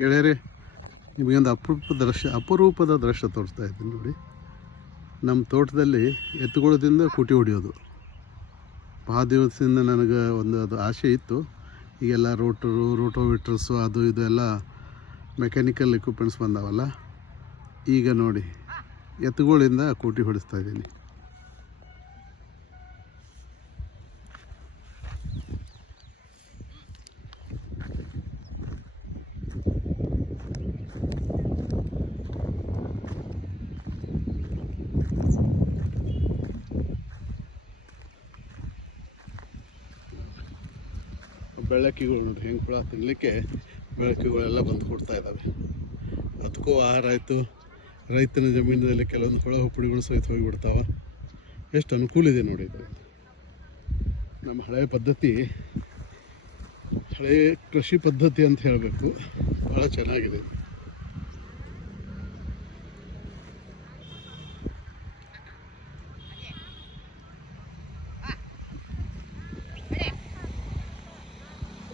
ಗೆಳೆಯರೇ ನಿಮಗೊಂದು ಅಪರೂಪ ದೃಶ್ಯ, ಅಪರೂಪದ ದೃಶ್ಯ ತೋರಿಸ್ತಾ ಇದ್ದೀನಿ ನೋಡಿ. ನಮ್ಮ ತೋಟದಲ್ಲಿ ಎತ್ತುಗಳದಿಂದ ಕುಟಿ ಹೊಡೆಯೋದು. ಭಾಳ ದಿವಸದಿಂದ ನನಗೆ ಒಂದು ಅದು ಆಸೆ ಇತ್ತು. ಈಗೆಲ್ಲ ರೋಟರು ರೋಟೋವಿಟ್ರಸ್ಸು ಅದು ಇದು ಎಲ್ಲ ಮೆಕ್ಯಾನಿಕಲ್ ಎಕ್ವಿಪ್ಮೆಂಟ್ಸ್ ಬಂದಾವಲ್ಲ. ಈಗ ನೋಡಿ, ಎತ್ತುಗಳಿಂದ ಕೂಟಿ ಹೊಡಿಸ್ತಾ ಇದ್ದೀನಿ. ಬೆಳಕಿಗಳು ನೋಡಿ, ಹೆಂಗೆ ಹುಳ ತಿನ್ನಲಿಕ್ಕೆ ಬೆಳಕಿಗಳೆಲ್ಲ ಬಂದು ಕೊಡ್ತಾ ಇದ್ದಾವೆ ಅದಕ್ಕೂ ಆಹಾರ ಆಯಿತು. ರೈತನ ಜಮೀನಿನಲ್ಲಿ ಕೆಲವೊಂದು ಹುಳ ಹುಪ್ಪುಡಿಗಳು ಸಹಿತ ಹೋಗಿಬಿಡ್ತಾವ. ಎಷ್ಟು ಅನುಕೂಲ ಇದೆ ನೋಡಿ ಇದು. ನಮ್ಮ ಹಳೆಯ ಪದ್ಧತಿ ಹಳೆಯ ಕೃಷಿ ಪದ್ಧತಿ ಅಂತ ಹೇಳಬೇಕು. ಭಾಳ ಚೆನ್ನಾಗಿದೆ.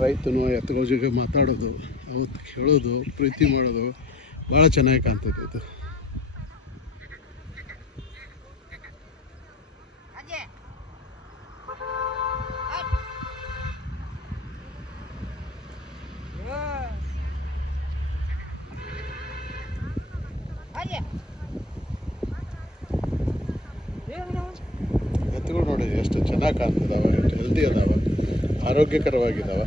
ರೈತನು ಎತ್ತುಗಳ ಜೊತೆ ಮಾತಾಡೋದು, ಅವತ್ತು ಕೇಳೋದು, ಪ್ರೀತಿ ಮಾಡೋದು ಭಾಳ ಚೆನ್ನಾಗಿ ಕಾಣ್ತೈತೆ ಅದು. ಎತ್ತುಗಳು ನೋಡಿ ಎಷ್ಟು ಚೆನ್ನಾಗಿ ಕಾಣ್ತಿದ್ದಾವೆ ಎಷ್ಟು ಹೆಲ್ದಿ ಅದಾವ ಆರೋಗ್ಯಕರವಾಗಿದ್ದಾವೆ